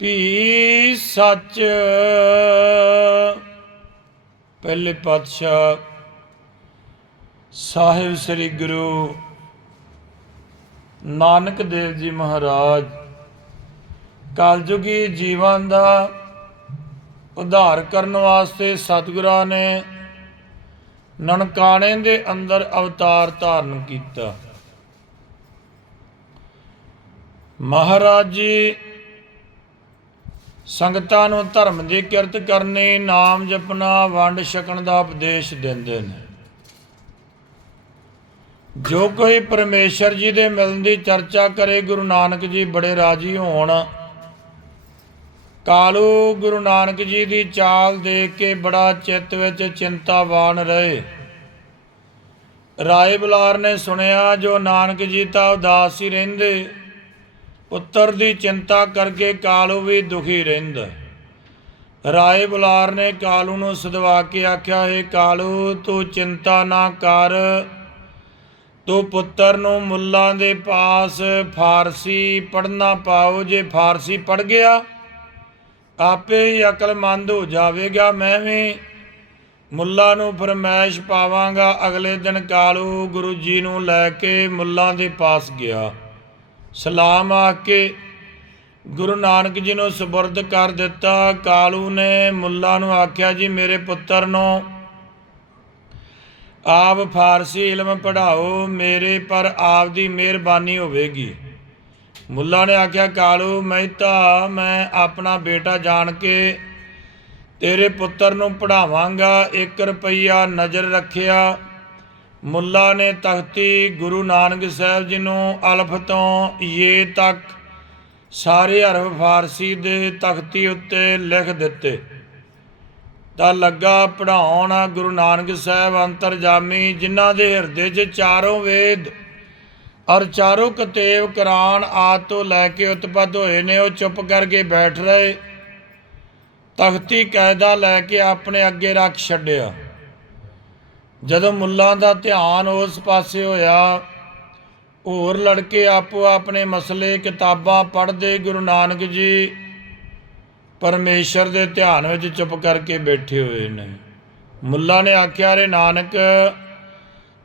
ਭੀ ਸੱਚ। ਪਹਿਲੇ ਪਾਤਸ਼ਾਹ ਸਾਹਿਬ ਸ੍ਰੀ ਗੁਰੂ ਨਾਨਕ ਦੇਵ ਜੀ ਮਹਾਰਾਜ ਕਲਯੁਗੀ ਜੀਵਨ ਦਾ ਉਧਾਰ ਕਰਨ ਵਾਸਤੇ ਸਤਿਗੁਰਾਂ ਨੇ ਨਨਕਾਣੇ ਦੇ ਅੰਦਰ ਅਵਤਾਰ ਧਾਰਨ ਕੀਤਾ। ਮਹਾਰਾਜ ਜੀ ਸੰਗਤਾਂ ਨੂੰ ਧਰਮ ਦੀ ਕਿਰਤ ਕਰਨੀ, ਨਾਮ ਜਪਣਾ, ਵੰਡ ਛਕਣ ਦਾ ਉਪਦੇਸ਼ ਦਿੰਦੇ ਨੇ। ਜੋ ਕੋਈ ਪਰਮੇਸ਼ਰ ਜੀ ਦੇ ਮਿਲਣ ਦੀ ਚਰਚਾ ਕਰੇ, ਗੁਰੂ ਨਾਨਕ ਜੀ ਬੜੇ ਰਾਜੀ ਹੋਣ। ਕਾਲੂ ਗੁਰੂ ਨਾਨਕ ਜੀ ਦੀ ਚਾਲ ਦੇਖ ਕੇ ਬੜਾ ਚਿੱਤ ਵਿੱਚ ਚਿੰਤਾਵਾਨ ਰਹੇ। ਰਾਏ ਬੁਲਾਰ ਨੇ ਸੁਣਿਆ, ਜੋ ਨਾਨਕ ਜੀ ਤਾਂ ਉਦਾਸ ਹੀ ਰਹਿੰਦੇ। ਪੁੱਤਰ ਦੀ ਚਿੰਤਾ ਕਰਕੇ ਕਾਲੂ ਵੀ ਦੁਖੀ ਰਹਿੰਦਾ। ਰਾਏ ਬੁਲਾਰ ਨੇ ਕਾਲੂ ਨੂੰ ਸਦਵਾ ਕੇ ਆਖਿਆ, ਹੈ ਕਾਲੂ, ਤੂੰ ਚਿੰਤਾ ਨਾ ਕਰ। ਤੂੰ ਪੁੱਤਰ ਨੂੰ ਮੁੱਲਾਂ ਦੇ ਪਾਸ ਫਾਰਸੀ ਪੜਨਾ ਪਾਓ। ਜੇ ਫਾਰਸੀ ਪੜ ਗਿਆ, ਆਪੇ ਹੀ ਅਕਲਮੰਦ ਹੋ ਜਾਵੇਗਾ। ਮੈਂ ਵੀ ਮੁੱਲਾ ਨੂੰ ਫਰਮਾਇਸ਼ ਪਾਵਾਂਗਾ। ਅਗਲੇ ਦਿਨ ਕਾਲੂ ਗੁਰੂ ਜੀ ਨੂੰ ਲੈ ਕੇ ਮੁੱਲਾਂ ਦੇ ਪਾਸ ਗਿਆ। ਸਲਾਮ ਆ ਕੇ ਗੁਰੂ ਨਾਨਕ ਜੀ ਨੂੰ ਸਬੁਰਦ ਕਰ ਦਿੱਤਾ। ਕਾਲੂ ਨੇ ਮੁੱਲਾ ਨੂੰ ਆਖਿਆ, ਜੀ ਮੇਰੇ ਪੁੱਤਰ ਨੂੰ ਆਪ ਫਾਰਸੀ ਇਲਮ ਪੜਾਓ ਮੇਰੇ ਪਰ ਆਪ ਦੀ ਮਿਹਰਬਾਨੀ ਹੋਵੇਗੀ। ਮੁੱਲਾ ਨੇ ਆਖਿਆ, ਕਾਲੂ ਮੈਂ ਤਾਂ ਮੈਂ ਆਪਣਾ ਬੇਟਾ ਜਾਣ ਕੇ ਤੇਰੇ ਪੁੱਤਰ ਨੂੰ ਪੜਾਵਾਂਗਾ 1 ਰੁਪਈਆ ਨਜ਼ਰ ਰੱਖਿਆ ਮੁੱਲਾ ਨੇ ਤਖਤੀ ਗੁਰੂ ਨਾਨਕ ਸਾਹਿਬ ਜੀ ਨੂੰ ਅਲਫ ਤੋਂ ਯੇ ਤੱਕ ਸਾਰੇ ਹਰਫ ਫਾਰਸੀ ਦੇ ਤਖਤੀ ਉੱਤੇ ਲਿਖ ਦਿੱਤੇ। ਤਾਂ ਲੱਗਾ ਪੜਾਉਣ ਗੁਰੂ ਨਾਨਕ ਸਾਹਿਬ ਅੰਤਰਜਾਮੀ, ਜਿਨ੍ਹਾਂ ਦੇ ਹਿਰਦੇ 'ਚ ਚਾਰੋਂ ਵੇਦ ਔਰ ਚਾਰੋਂ ਕਤੇਵ ਕੁਰਾਨ ਆਦ ਤੋਂ ਲੈ ਕੇ ਉਤਪਦ ਹੋਏ ਨੇ, ਉਹ ਚੁੱਪ ਕਰਕੇ ਬੈਠ ਰਹੇ। ਤਖਤੀ ਕਾਇਦਾ ਲੈ ਕੇ ਆਪਣੇ ਅੱਗੇ ਰੱਖ ਛੱਡਿਆ। ਜਦੋਂ ਮੁੱਲਾਂ ਦਾ ਧਿਆਨ ਉਸ ਪਾਸੇ ਹੋਇਆ, ਹੋਰ ਲੜਕੇ ਆਪੋ ਆਪਣੇ ਮਸਲੇ ਕਿਤਾਬਾਂ ਪੜ੍ਹਦੇ ਗੁਰੂ ਨਾਨਕ ਜੀ ਪਰਮੇਸ਼ਰ ਦੇ ਧਿਆਨ ਵਿੱਚ ਚੁੱਪ ਕਰਕੇ ਬੈਠੇ ਹੋਏ ਨੇ। ਮੁੱਲਾ ਨੇ ਆਖਿਆ ਰੇ ਨਾਨਕ,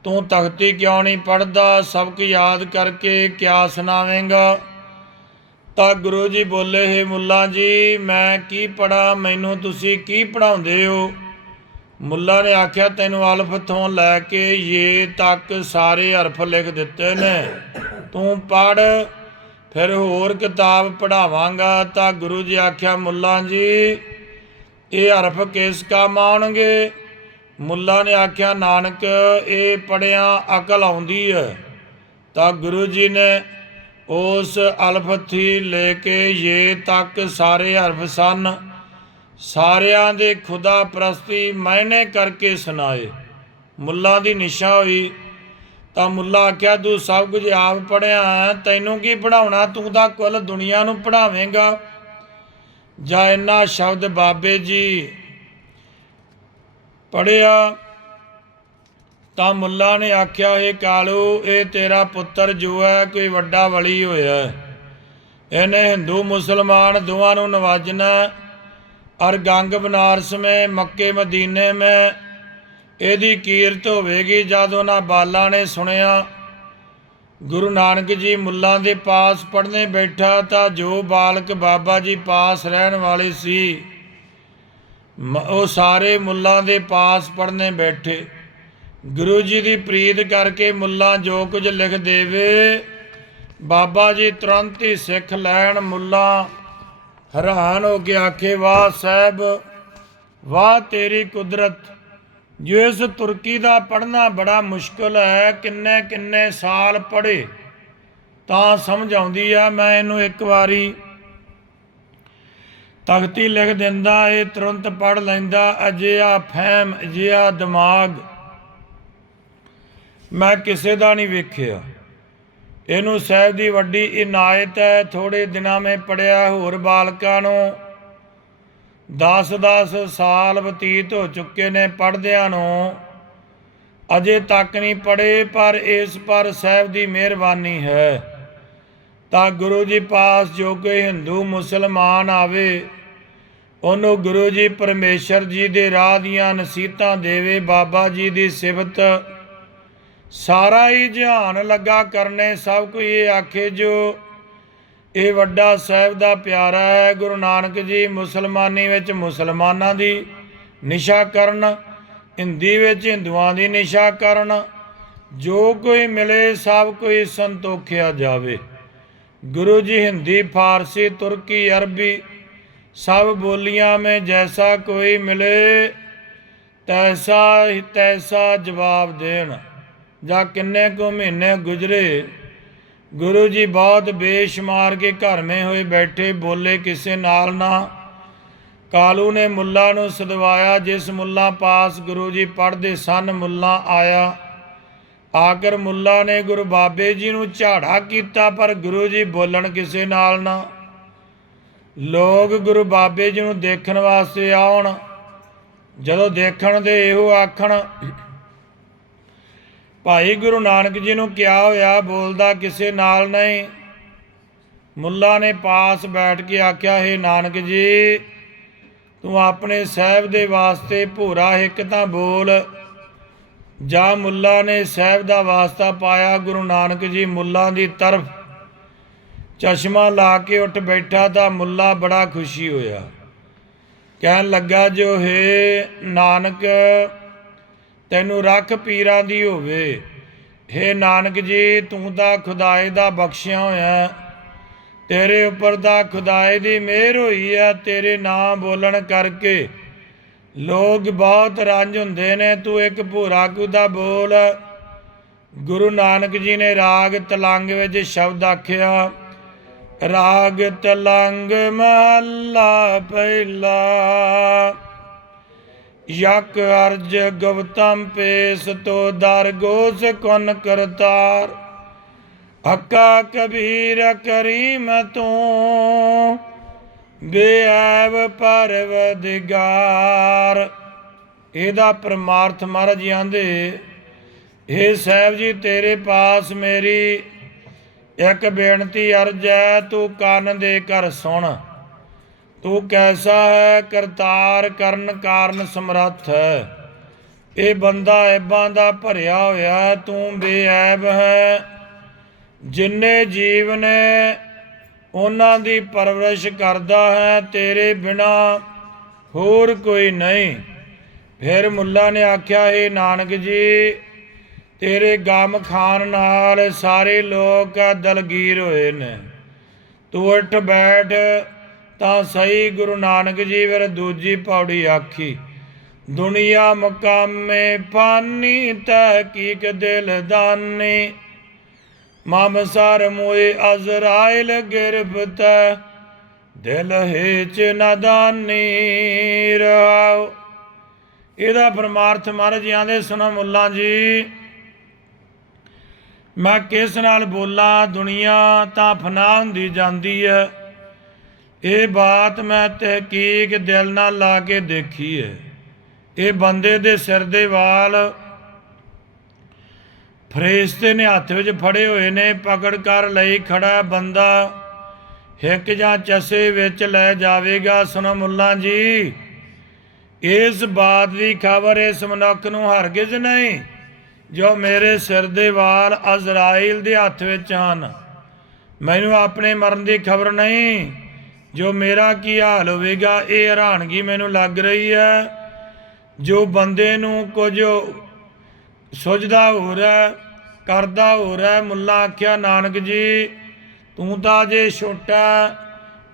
ਤੂੰ ਤਖਤੀ ਕਿਉਂ ਨਹੀਂ ਪੜਦਾ ਸਬਕ ਯਾਦ ਕਰਕੇ ਕਿਆ ਸੁਣਾਵੇਂਗਾ? ਤਾਂ ਗੁਰੂ ਜੀ ਬੋਲੇ, ਹੈ ਮੁੱਲਾ ਜੀ, ਮੈਂ ਕੀ ਪੜਾ ਮੈਨੂੰ ਤੁਸੀਂ ਕੀ ਪੜਾਉਂਦੇ ਹੋ? ਮੁੱਲਾ ਨੇ ਆਖਿਆ, ਤੈਨੂੰ ਅਲਫ ਤੋਂ ਲੈ ਕੇ ਯੇ ਤੱਕ ਸਾਰੇ ਹਰਫ ਲਿਖ ਦਿੱਤੇ ਨੇ। ਤੂੰ ਪੜ ਫਿਰ ਹੋਰ ਕਿਤਾਬ ਪੜਾਵਾਂਗਾ ਤਾਂ ਗੁਰੂ ਜੀ ਆਖਿਆ, ਮੁੱਲਾ ਜੀ, ਇਹ ਹਰਫ ਕਿਸ ਕਾਮ ਆਉਣਗੇ? ਮੁੱਲਾ ਨੇ ਆਖਿਆ, ਨਾਨਕ, ਇਹ ਪੜਿਆ ਅਕਲ ਆਉਂਦੀ ਹੈ। ਤਾਂ ਗੁਰੂ ਜੀ ਨੇ ਉਸ ਅਲਫਥੀ ਲੈ ਕੇ ਯੇ ਤੱਕ ਸਾਰੇ ਹਰਫ ਸਨ। ਸਾਰਿਆਂ ਦੇ ਖੁਦਾ ਪ੍ਰਸਤੀ ਮੈਨੇ ਕਰਕੇ ਸੁਣਾਏ। ਮੁੱਲਾ ਦੀ ਨਿਸ਼ਾ ਹੋਈ। ਤਾਂ ਮੁੱਲਾ ਆਖਿਆ, ਤੂੰ ਸਭ ਕੁਝ ਆਪ ਪੜਿਆ ਤੈਨੂੰ ਕੀ ਪੜਾਉਣਾ ਤੂੰ ਤਾਂ ਕੁੱਲ ਦੁਨੀਆ ਨੂੰ ਪੜਾਵੇਂਗਾ ਜਾਂ ਇੰਨਾ ਸ਼ਬਦ ਬਾਬੇ ਜੀ ਪੜਿਆ ਤਾਂ ਮੁੱਲਾ ਨੇ ਆਖਿਆ ਇਹ ਕਾਲੂ, ਇਹ ਤੇਰਾ ਪੁੱਤਰ ਜੋ ਹੈ, ਕੋਈ ਵੱਡਾ ਵਲੀ ਹੋਇਆ ਇਹਨੇ ਹਿੰਦੂ, ਮੁਸਲਮਾਨ ਦੋਵਾਂ ਨੂੰ ਨਵਾਜਣਾ ਔਰ ਗੰਗ ਬਨਾਰਸ ਮੇ, ਮੱਕੇ ਮਦੀਨੇ ਮੇ। ਇਹਦੀ ਕੀਰਤ ਹੋਵੇਗੀ ਜਦ ਉਹਨਾਂ ਬਾਲਾਂ ਨੇ ਸੁਣਿਆ। ਗੁਰੂ ਨਾਨਕ ਜੀ ਮੁੱਲਾਂ ਦੇ ਪਾਸ ਪੜ੍ਹਨੇ ਬੈਠਾ ਤਾਂ ਜੋ ਬਾਲਕ ਬਾਬਾ ਜੀ ਪਾਸ ਰਹਿਣ ਵਾਲੇ ਸੀ, ਮ- ਉਹ ਸਾਰੇ ਮੁੱਲਾਂ ਦੇ ਪਾਸ ਪੜ੍ਹਨੇ ਬੈਠੇ। ਗੁਰੂ ਜੀ ਦੀ ਪ੍ਰੀਤ ਕਰਕੇ ਮੁੱਲਾ ਜੋ ਕੁਝ ਲਿਖ ਦੇਵੇ, ਬਾਬਾ ਜੀ ਤੁਰੰਤ ਹੀ ਸਿੱਖ ਲੈਣ ਮੁੱਲਾ ਹੈਰਾਨ ਹੋ ਕੇ ਆਖੇ, ਵਾਹ ਸਾਹਿਬ, ਵਾਹ ਤੇਰੀ ਕੁਦਰਤ। ਜੋ ਇਸ ਤੁਰਕੀ ਦਾ ਪੜ੍ਹਨਾ ਬੜਾ ਮੁਸ਼ਕਲ ਹੈ, ਕਿੰਨੇ ਕਿੰਨੇ ਸਾਲ ਪੜ੍ਹੇ। ਤਾਂ ਸਮਝ ਆਉਂਦੀ ਆ, ਮੈਂ ਇਹਨੂੰ ਇੱਕ ਵਾਰੀ ਤਖਤੀ ਲਿਖ ਦਿੰਦਾ, ਇਹ ਤੁਰੰਤ ਪੜ ਲੈਂਦਾ, ਅਜਿਹਾ ਫਹਿਮ, ਅਜਿਹਾ ਦਿਮਾਗ ਮੈਂ ਕਿਸੇ ਦਾ ਨਹੀਂ ਵੇਖਿਆ। ਇਹਨੂੰ ਸਾਹਿਬ ਦੀ ਵੱਡੀ ਇਨਾਇਤ ਹੈ ਥੋੜੇ ਦਿਨਾਂ ਮੈਂ ਪੜਿਆ ਹੋਰ ਬਾਲਕਾਂ ਨੂੰ। 10-10 ਸਾਲ ਬਤੀਤ ਹੋ ਚੁੱਕੇ ਨੇ ਪੜਦਿਆਂ ਨੂੰ। ਅਜੇ ਤੱਕ ਨਹੀਂ ਪੜੇ ਪਰ ਇਸ ਪਰ ਸਾਹਿਬ ਦੀ ਮਿਹਰਬਾਨੀ ਹੈ। ਤਾਂ ਗੁਰੂ ਜੀ ਪਾਸ ਜੋ ਕੋਈ ਹਿੰਦੂ ਮੁਸਲਮਾਨ ਆਵੇ, ਉਹਨੂੰ ਗੁਰੂ ਜੀ ਪਰਮੇਸ਼ਰ ਜੀ ਦੇ ਰਾਹ ਦੀਆਂ ਨਸੀਹਤਾਂ ਦੇਵੇ, ਬਾਬਾ ਜੀ ਦੀ ਸਿਫਤ ਸਾਰਾ ਹੀ ਧਿਆਨ ਲੱਗਾ ਕਰਨੇ, ਸਭ ਕੋਈ ਇਹ ਆਖੇ ਜੋ। ਇਹ ਵੱਡਾ ਸਾਹਿਬ ਦਾ ਪਿਆਰਾ ਹੈ, ਗੁਰੂ ਨਾਨਕ ਜੀ ਮੁਸਲਮਾਨੀ ਵਿੱਚ ਮੁਸਲਮਾਨਾਂ ਦੀ ਨਿਸ਼ਾ ਕਰਨ, ਹਿੰਦੀ ਵਿੱਚ ਹਿੰਦੂਆਂ ਦੀ ਨਿਸ਼ਾ ਕਰਨ। ਜੋ ਕੋਈ ਮਿਲੇ, ਸਭ ਕੋਈ ਸੰਤੋਖਿਆ ਜਾਵੇ। ਗੁਰੂ ਜੀ ਹਿੰਦੀ, ਫਾਰਸੀ, ਤੁਰਕੀ, ਅਰਬੀ ਸਭ ਬੋਲੀਆਂ ਮੈਂ ਜੈਸਾ ਕੋਈ ਮਿਲੇ, ਤੈਸਾ ਹੀ ਤੈਸਾ ਜਵਾਬ ਦੇਣ। ਜਾਂ ਕਿੰਨੇ ਕੁ ਮਹੀਨੇ ਗੁਜ਼ਰੇ, ਗੁਰੂ ਜੀ ਬਹੁਤ ਬੇਸ਼ਮਾਰ ਕੇ ਘਰ ਮੇ ਹੋਏ ਬੈਠੇ, ਬੋਲੇ ਕਿਸੇ ਨਾਲ ਨਾ। ਕਾਲੂ ਨੇ ਮੁੱਲਾ ਨੂੰ ਸਦਵਾਇਆ, ਜਿਸ ਮੁੱਲਾ ਪਾਸ ਗੁਰੂ ਜੀ ਪੜ੍ਹਦੇ ਸਨ, ਮੁੱਲਾ ਆਇਆ। ਆਖਰ ਮੁੱਲਾ ਨੇ ਗੁਰੂ ਬਾਬੇ ਜੀ ਨੂੰ ਝਾੜਾ ਕੀਤਾ, ਪਰ ਗੁਰੂ ਜੀ ਬੋਲਣ ਕਿਸੇ ਨਾਲ ਨਾ। ਲੋਕ ਗੁਰੂ ਬਾਬੇ ਜੀ ਨੂੰ ਦੇਖਣ ਵਾਸਤੇ ਆਉਣ, ਜਦੋਂ ਦੇਖਣ ਦੇ ਇਹੋ ਆਖਣ ਭਾਈ ਗੁਰੂ ਨਾਨਕ ਜੀ ਨੂੰ ਕਿਹਾ ਹੋਇਆ, ਬੋਲਦਾ ਕਿਸੇ ਨਾਲ ਨਹੀਂ। ਮੁੱਲਾ ਨੇ ਪਾਸ ਬੈਠ ਕੇ ਆਖਿਆ, ਹੈ ਨਾਨਕ ਜੀ, ਤੂੰ ਆਪਣੇ ਸਾਹਿਬ ਦੇ ਵਾਸਤੇ ਭੂਰਾ ਇੱਕ ਤਾਂ ਬੋਲ। ਜਾ ਮੁੱਲਾ ਨੇ ਸਾਹਿਬ ਦਾ ਵਾਸਤਾ ਪਾਇਆ, ਗੁਰੂ ਨਾਨਕ ਜੀ ਮੁੱਲਾ ਦੀ ਤਰਫ ਚਸ਼ਮਾ ਲਾ ਕੇ ਉੱਠ ਬੈਠਾ ਤਾਂ ਮੁੱਲਾ ਬੜਾ ਖੁਸ਼ੀ ਹੋਇਆ। ਕਹਿਣ ਲੱਗਾ, ਜੋ ਹੈ ਨਾਨਕ ਤੈਨੂੰ ਰੱਖ ਪੀਰਾਂ ਦੀ ਹੋਵੇ। ਹੇ ਨਾਨਕ ਜੀ, ਤੂੰ ਤਾਂ ਖੁਦਾਏ ਦਾ ਬਖਸ਼ਿਆ ਹੋਇਆ ਤੇਰੇ ਉੱਪਰ ਦਾ ਖੁਦਾਏ ਦੀ ਮਿਹਰ ਹੋਈ ਆ ਤੇਰੇ ਨਾਮ ਬੋਲਣ ਕਰਕੇ ਲੋਕ ਬਹੁਤ ਰੰਜ ਹੁੰਦੇ ਨੇ। ਤੂੰ ਇੱਕ ਭੂਰਾ ਕੁਦਾ ਬੋਲ। ਗੁਰੂ ਨਾਨਕ ਜੀ ਨੇ ਰਾਗ ਤਲੰਗ ਵਿੱਚ ਸ਼ਬਦ ਆਖਿਆ, ਰਾਗ ਤਲੰਗ ਮਹੱਲਾ ਪਹਿਲਾ। ਯਕ ਅਰਜ ਗਵਤਮ ਪੇਸ ਤੋ ਦਰ ਗੋਸ ਕੁਨ ਕਰਤਾਰ? ਹੱਕਾ ਕਬੀਰ ਕਰੀਮ ਤੂੰ ਬੇਅਬ ਪਰਵਦਗਾਰ। ਇਹਦਾ ਪ੍ਰਮਾਰਥ ਮਹਾਰਾਜ ਜੀ ਆਂਦੇ ਇਹ ਸਾਹਿਬ ਜੀ, ਤੇਰੇ ਪਾਸ ਮੇਰੀ ਇੱਕ ਬੇਨਤੀ ਅਰਜ ਹੈ, ਤੂੰ ਕੰਨ ਦੇ ਕਰ ਸੁਣ। ਤੂੰ ਕੈਸਾ ਹੈ ਕਰਤਾਰ ਕਰਨ ਕਾਰਨ ਸਮਰੱਥ? ਹੈ ਇਹ ਬੰਦਾ ਐਬਾਂ ਦਾ ਭਰਿਆ ਹੋਇਆ ਤੂੰ ਬੇਐਬ ਹੈ। ਜਿੰਨੇ ਜੀਵ ਨੇ ਉਹਨਾਂ ਦੀ ਪਰਵਰਿਸ਼ ਕਰਦਾ ਹੈ, ਤੇਰੇ ਬਿਨਾ ਹੋਰ ਕੋਈ ਨਹੀਂ। ਫਿਰ ਮੁੱਲਾ ਨੇ ਆਖਿਆ ਏ ਨਾਨਕ ਜੀ, ਤੇਰੇ ਗਮ ਖਾਨ ਨਾਲ ਸਾਰੇ ਲੋਕ ਦਲਗੀਰ ਹੋਏ ਨੇ। ਤੂੰ ਉੱਠ ਬੈਠ ਤਾਂ ਸਹੀ ਗੁਰੂ ਨਾਨਕ ਜੀ ਫਿਰ ਦੂਜੀ ਪੌੜੀ ਆਖੀ, ਦੁਨੀਆ ਮੁਕਾਮੇ ਪਾਨੀ, ਤਹਕੀਕ ਦਿਲ ਦਾਨੀ। ਮਮ ਮੋਏ ਅਜ਼ਰਾਇਲ ਗਿਰਫਤ, ਦਿਲ ਹਿਚ ਨਦਾਨੀ ਰਹਾਉ ਇਹਦਾ ਪਰਮਾਰਥ ਮਹਾਰਾਜ ਜੀ ਆਂਦੇ, ਸੁਣੋ ਮੁੱਲਾ ਜੀ, ਮੈਂ ਕਿਸ ਨਾਲ ਬੋਲਾਂ? ਦੁਨੀਆ ਤਾਂ ਫਨਾ ਹੁੰਦੀ ਜਾਂਦੀ ਹੈ ਇਹ ਬਾਤ ਮੈਂ ਤਹਿਕੀਕ ਦਿਲ ਨਾਲ ਲਾ ਕੇ ਦੇਖੀ ਹੈ ਇਹ ਬੰਦੇ ਦੇ ਸਿਰ ਦੇ ਵਾਲ ਫਰੇਸ਼ਤੇ ਨੇ, ਹੱਥ ਵਿੱਚ ਫੜੇ ਹੋਏ ਨੇ, ਪਕੜ ਕਰ ਲਈ ਖੜਾ ਬੰਦਾ, ਹਿੱਕ ਜਾਂ ਚਸੇ ਵਿੱਚ ਲੈ ਜਾਵੇਗਾ। ਸੁਣੋ ਮੁੱਲਾ ਜੀ, ਇਸ ਬਾਤ ਦੀ ਖਬਰ ਇਸ ਮਨੁੱਖ ਨੂੰ ਹਰਗਿਜ਼ ਨਹੀਂ, ਜੋ ਮੇਰੇ ਸਿਰ ਦੇ ਵਾਲ ਅਜ਼ਰਾਈਲ ਦੇ ਹੱਥ ਵਿੱਚ ਹਨ। ਮੈਨੂੰ ਆਪਣੇ ਮਰਨ ਦੀ ਖਬਰ ਨਹੀਂ। ਜੋ ਮੇਰਾ ਕੀ ਹਾਲ ਹੋਵੇਗਾ, ਇਹ ਹੈਰਾਨਗੀ ਮੈਨੂੰ ਲੱਗ ਰਹੀ ਹੈ। ਜੋ ਬੰਦੇ ਨੂੰ ਕੁਝ ਸੁਝਦਾ ਹੋ ਰਿਹਾ ਕਰਦਾ ਹੋ ਰਿਹਾ ਮੁੱਲਾ ਆਖਿਆ, ਨਾਨਕ ਜੀ, ਤੂੰ ਤਾਂ ਅਜੇ ਛੋਟਾ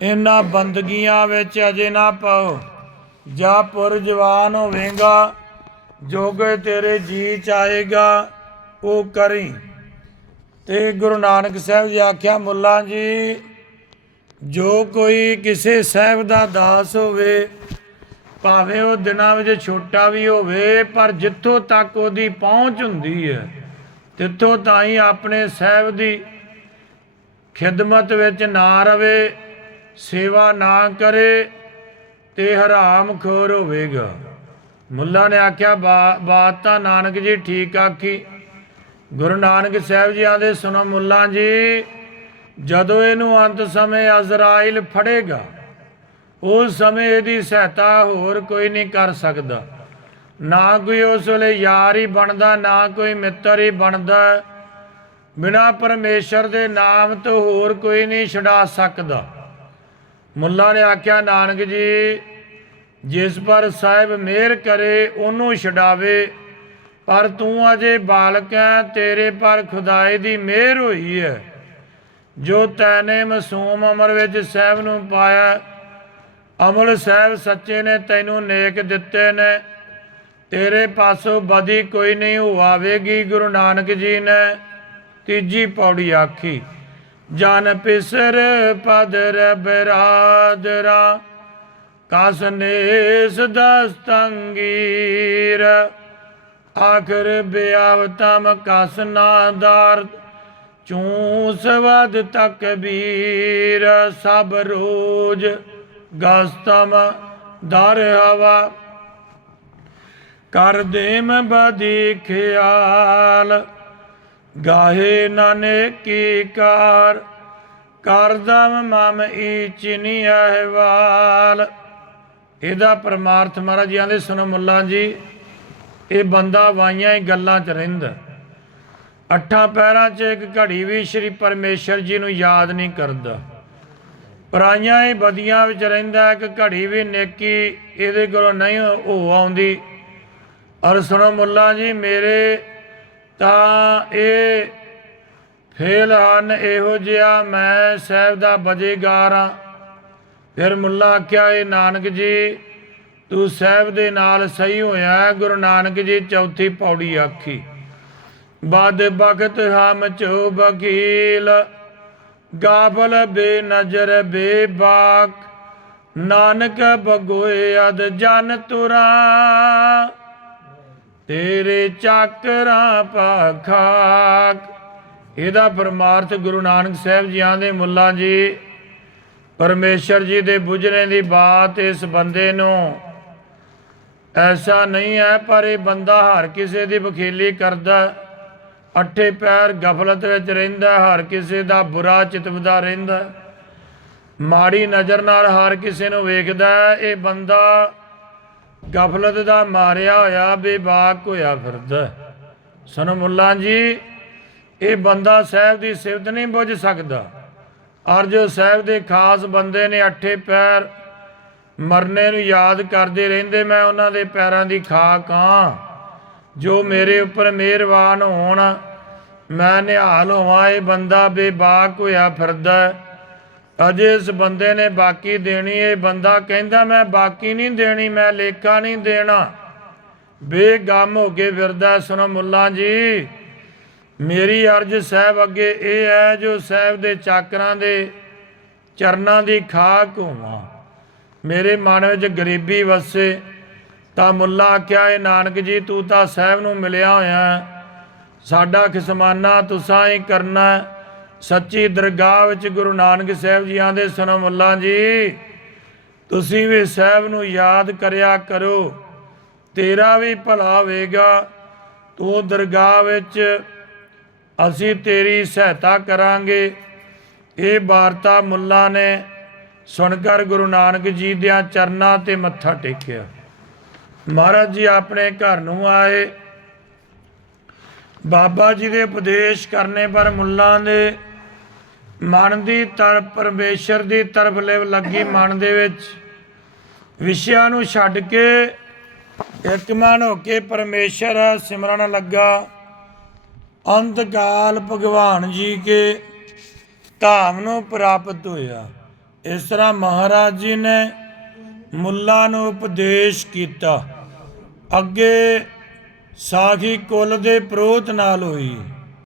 ਇਹਨਾਂ ਬੰਦਗੀਆਂ ਵਿੱਚ ਅਜੇ ਨਾ ਪਾਓ। ਜਾ ਪੁਰ ਜਵਾਨ ਹੋਵੇਂਗਾ ਜੋ ਕੋਈ ਤੇਰੇ ਜੀ ਚਾਹੇਗਾ ਉਹ ਕਰੀ। ਤੇ ਗੁਰੂ ਨਾਨਕ ਸਾਹਿਬ ਜੀ ਆਖਿਆ, ਮੁੱਲਾ ਜੀ ਜੋ ਕੋਈ ਕਿਸੇ ਸਾਹਿਬ ਦਾ ਦਾਸ ਹੋਵੇ, ਭਾਵੇਂ ਉਹ ਦਿਨਾਂ ਵਿੱਚ ਛੋਟਾ ਵੀ ਹੋਵੇ, ਪਰ ਜਿੱਥੋਂ ਤੱਕ ਉਹਦੀ ਪਹੁੰਚ ਹੁੰਦੀ ਹੈ, ਤਿੱਥੋਂ ਤਾਈਂ ਆਪਣੇ ਸਾਹਿਬ ਦੀ ਖਿਦਮਤ ਵਿੱਚ ਨਾ ਰਵੇ, ਸੇਵਾ ਨਾ ਕਰੇ, ਤੇ ਹਰਾਮ ਖੋਰ ਹੋਵੇਗਾ। ਮੁੱਲਾ ਨੇ ਆਖਿਆ ਬਾਤ ਤਾਂ ਨਾਨਕ ਜੀ ਠੀਕ ਆਖੀ। ਗੁਰੂ ਨਾਨਕ ਸਾਹਿਬ ਜੀ ਆਂਦੇ, ਸੁਣੋ ਮੁੱਲਾ ਜੀ ਜਦੋਂ ਇਹਨੂੰ ਅੰਤ ਸਮੇਂ ਅਜ਼ਰਾਇਲ ਫੜੇਗਾ, ਉਸ ਸਮੇਂ ਇਹਦੀ ਸਹਾਇਤਾ ਹੋਰ ਕੋਈ ਨਹੀਂ ਕਰ ਸਕਦਾ। ਨਾ ਕੋਈ ਉਸ ਵੇਲੇ ਯਾਰ ਹੀ ਬਣਦਾ, ਨਾ ਕੋਈ ਮਿੱਤਰ ਹੀ ਬਣਦਾ। ਬਿਨਾ ਪਰਮੇਸ਼ਰ ਦੇ ਨਾਮ ਤੋਂ ਹੋਰ ਕੋਈ ਨਹੀਂ ਛਡਾ ਸਕਦਾ। ਮੁੱਲਾ ਨੇ ਆਖਿਆ, ਨਾਨਕ ਜੀ, ਜਿਸ ਪਰ ਸਾਹਿਬ ਮਿਹਰ ਕਰੇ, ਉਹਨੂੰ ਛਡਾਵੇ। ਪਰ ਤੂੰ ਅਜੇ ਬਾਲਕ ਹੈ, ਤੇਰੇ ਪਰ ਖੁਦਾਏ ਦੀ ਮਿਹਰ ਹੋਈ ਹੈ। ਜੋ ਤੈਨੇ ਮਾਸੂਮ ਉਮਰ ਵਿੱਚ ਸਾਹਿਬ ਨੂੰ ਪਾਇਆ, ਅਮਲ ਸਾਹਿਬ ਸੱਚੇ ਨੇ, ਤੈਨੂੰ ਨੇਕ ਦਿੱਤੇ ਨੇ। ਤੇਰੇ ਪਾਸੋਂ ਬਦੀ ਕੋਈ ਨਹੀਂ ਹੋਵਾਵੇਗੀ, ਗੁਰੂ ਨਾਨਕ ਜੀ ਨੇ ਤੀਜੀ ਪੌੜੀ ਆਖੀ। ਜਨ ਪਿਸਰ ਪਦਰ ਬਰਾਦਰਾ ਕਸ ਨੇਸ ਦਸਤੰਗੀਰ ਆਖਰ ਬਿਆਵਤਮ ਕਸ ਨਾਦਾਰ ਚੂਸ ਵਦ ਤਕਬੀਰ ਸਭ ਰੋਜ ਗਸਤਮ ਦਰ ਹਵਾ। ਕਰ ਦੇਮ ਬਦੀ ਖਿਆਲ, ਗਾਹੇ ਨਾਨੇ ਕੀ ਕਾਰ। ਕਰਦਮ ਮਮ ਈਚਨੀ ਅਹਵਾਲ। ਇਹਦਾ ਪਰਮਾਰਥ ਮਹਾਰਾਜ ਜੀ ਆਂਦੇ, ਸੁਣੋ ਮੁੱਲਾ ਜੀ, ਇਹ ਬੰਦਾ ਵਾਈਆਂ ਹੀ ਗੱਲਾਂ 'ਚ ਰਹਿੰਦਾ। ਅੱਠਾਂ ਪੈਰਾਂ 'ਚ ਇੱਕ ਘੜੀ ਵੀ ਸ਼੍ਰੀ ਪਰਮੇਸ਼ਰ ਜੀ ਨੂੰ ਯਾਦ ਨਹੀਂ ਕਰਦਾ। ਪਰਾਈਆਂ ਹੀ ਬਦੀਆਂ ਵਿੱਚ ਰਹਿੰਦਾ, ਇੱਕ ਘੜੀ ਵੀ ਨੇਕੀ ਇਹਦੇ ਕੋਲੋਂ ਨਹੀਂ ਹੋ ਆਉਂਦੀ। ਔਰ ਸੁਣੋ ਮੁੱਲਾ ਜੀ, ਮੇਰੇ ਤਾਂ ਇਹ ਫੇਲ ਹਨ, ਇਹੋ ਜਿਹਾ ਮੈਂ ਸਾਹਿਬ ਦਾ ਬਜੇਗਾਰ ਹਾਂ। ਫਿਰ ਮੁੱਲਾ ਆਖਿਆ ਇਹ ਨਾਨਕ ਜੀ, ਤੂੰ ਸਾਹਿਬ ਦੇ ਨਾਲ ਸਹੀ ਹੋਇਆ ਗੁਰੂ ਨਾਨਕ ਜੀ ਚੌਥੀ ਪੌੜੀ ਆਖੀ। ਬਦ ਬਖਤ ਹਮ ਚੋ ਬਕੀਲ ਗਾਫਲ ਬੇ ਨਜ਼ਰ ਬੇ ਬਾਕ ਨਾਨਕ ਬਗੋਏ ਅਦ ਜਨ ਤੁਰਾ। ਤੇਰੇ ਚਾਕਰਾਂ ਪਖਾਕ। ਇਹਦਾ ਪਰਮਾਰਥ ਗੁਰੂ ਨਾਨਕ ਸਾਹਿਬ ਜੀ ਆਂਦੇ ਮੁੱਲਾ ਜੀ, ਪਰਮੇਸ਼ਰ ਜੀ ਦੇ ਬੁਝਣੇ ਦੀ ਬਾਤ ਇਸ ਬੰਦੇ ਨੂੰ। ਐਸਾ ਨਹੀਂ ਹੈ ਪਰ ਇਹ ਬੰਦਾ ਹਰ ਕਿਸੇ ਦੀ ਬਖੇਲੀ ਕਰਦਾ। ਅੱਠੇ ਪੈਰ ਗਫਲਤ ਵਿੱਚ ਰਹਿੰਦਾ, ਹਰ ਕਿਸੇ ਦਾ ਬੁਰਾ ਚਿਤਵਦਾ ਰਹਿੰਦਾ। ਮਾੜੀ ਨਜ਼ਰ ਨਾਲ ਹਰ ਕਿਸੇ ਨੂੰ ਵੇਖਦਾ, ਇਹ ਬੰਦਾ ਗਫਲਤ ਦਾ ਮਾਰਿਆ ਹੋਇਆ, ਬੇਬਾਕ ਹੋਇਆ ਫਿਰਦਾ। ਹੈ। ਮੁੱਲਾ ਜੀ, ਇਹ ਬੰਦਾ ਸਾਹਿਬ ਦੀ ਸਿਫਤ ਨਹੀਂ ਬੁੱਝ ਸਕਦਾ। ਅਰਜੋ ਸਾਹਿਬ ਦੇ ਖਾਸ ਬੰਦੇ ਨੇ ਅੱਠੇ ਪੈਰ ਮਰਨੇ ਨੂੰ ਯਾਦ ਕਰਦੇ ਰਹਿੰਦੇ, ਮੈਂ ਉਹਨਾਂ ਦੇ ਪੈਰਾਂ ਦੀ ਖਾਕ ਹਾਂ ਜੋ ਮੇਰੇ ਉੱਪਰ ਮਿਹਰਬਾਨ ਹੋਣ, ਮੈਂ ਨਿਹਾਲ ਹੋਵਾਂ, ਇਹ ਬੰਦਾ ਬੇਬਾਕ ਹੋਇਆ ਫਿਰਦਾ ਅਜੇ ਇਸ ਬੰਦੇ ਨੇ ਬਾਕੀ ਦੇਣੀ, ਇਹ ਬੰਦਾ ਕਹਿੰਦਾ, ਮੈਂ ਬਾਕੀ ਨਹੀਂ ਦੇਣੀ, ਮੈਂ ਲੇਖਾ ਨਹੀਂ ਦੇਣਾ। ਬੇਗਮ ਹੋ ਕੇ ਫਿਰਦਾ ਸੁਣੋ ਮੁੱਲਾ ਜੀ, ਮੇਰੀ ਅਰਜ਼ ਸਾਹਿਬ ਅੱਗੇ ਇਹ ਹੈ, ਜੋ ਸਾਹਿਬ ਦੇ ਚਾਕਰਾਂ ਦੇ ਚਰਨਾਂ ਦੀ ਖਾਕ ਹੋਵਾਂ। ਮੇਰੇ ਮਨ ਵਿੱਚ ਗਰੀਬੀ ਵਸੇ ਤਾਂ ਮੁੱਲਾ ਆਖਿਆ ਇਹ ਨਾਨਕ ਜੀ, ਤੂੰ ਤਾਂ ਸਾਹਿਬ ਨੂੰ ਮਿਲਿਆ ਹੋਇਆ ਸਾਡਾ ਖਿਸਮਾਨਾ ਤੁਸਾਂ ਹੀ ਕਰਨਾ ਸੱਚੀ ਦਰਗਾਹ ਵਿੱਚ ਗੁਰੂ ਨਾਨਕ ਸਾਹਿਬ ਜੀ ਆਂਦੇ ਸੁਣੋ ਮੁੱਲਾ ਜੀ। ਤੁਸੀਂ ਵੀ ਸਾਹਿਬ ਨੂੰ ਯਾਦ ਕਰਿਆ ਕਰੋ। ਤੇਰਾ ਵੀ ਭਲਾ ਹੋਵੇਗਾ। ਤੂੰ ਦਰਗਾਹ ਵਿੱਚ ਅਸੀਂ ਤੇਰੀ ਸਹਾਇਤਾ ਕਰਾਂਗੇ। ਇਹ ਵਾਰਤਾ ਮੁੱਲਾ ਨੇ ਸੁਣ ਕਰ ਗੁਰੂ ਨਾਨਕ ਜੀ ਦਿਆਂ ਚਰਨਾਂ ਤੇ ਮੱਥਾ ਟੇਕਿਆ। ਮਹਾਰਾਜ ਜੀ ਆਪਣੇ ਘਰ ਨੂੰ ਆਏ। ਬਾਬਾ ਜੀ ਦੇ ਉਪਦੇਸ਼ ਕਰਨੇ ਪਰ ਮੁੱਲਾਂ ਦੇ ਮਨ ਦੀ ਤਰ ਪਰਮੇਸ਼ਰ ਦੀ ਤਰਫ ਲੱਗੀ ਮਨ ਦੇ ਵਿੱਚ। ਵਿਸ਼ਿਆਂ ਨੂੰ ਛੱਡ ਕੇ ਇੱਕ ਮਨ ਹੋ ਕੇ ਪਰਮੇਸ਼ਰ ਸਿਮਰਨ ਲੱਗਾ। ਅੰਤਕਾਲ ਭਗਵਾਨ ਜੀ ਕੇ ਧਾਮ ਨੂੰ ਪ੍ਰਾਪਤ ਹੋਇਆ। ਇਸ ਤਰ੍ਹਾਂ ਮਹਾਰਾਜ ਜੀ ਨੇ ਮੁੱਲਾ ਨੂੰ ਉਪਦੇਸ਼ ਕੀਤਾ। ਅੱਗੇ ਸਾਖੀ ਕੁੱਲ ਦੇ ਪ੍ਰੋਤ ਨਾਲ ਹੋਈ।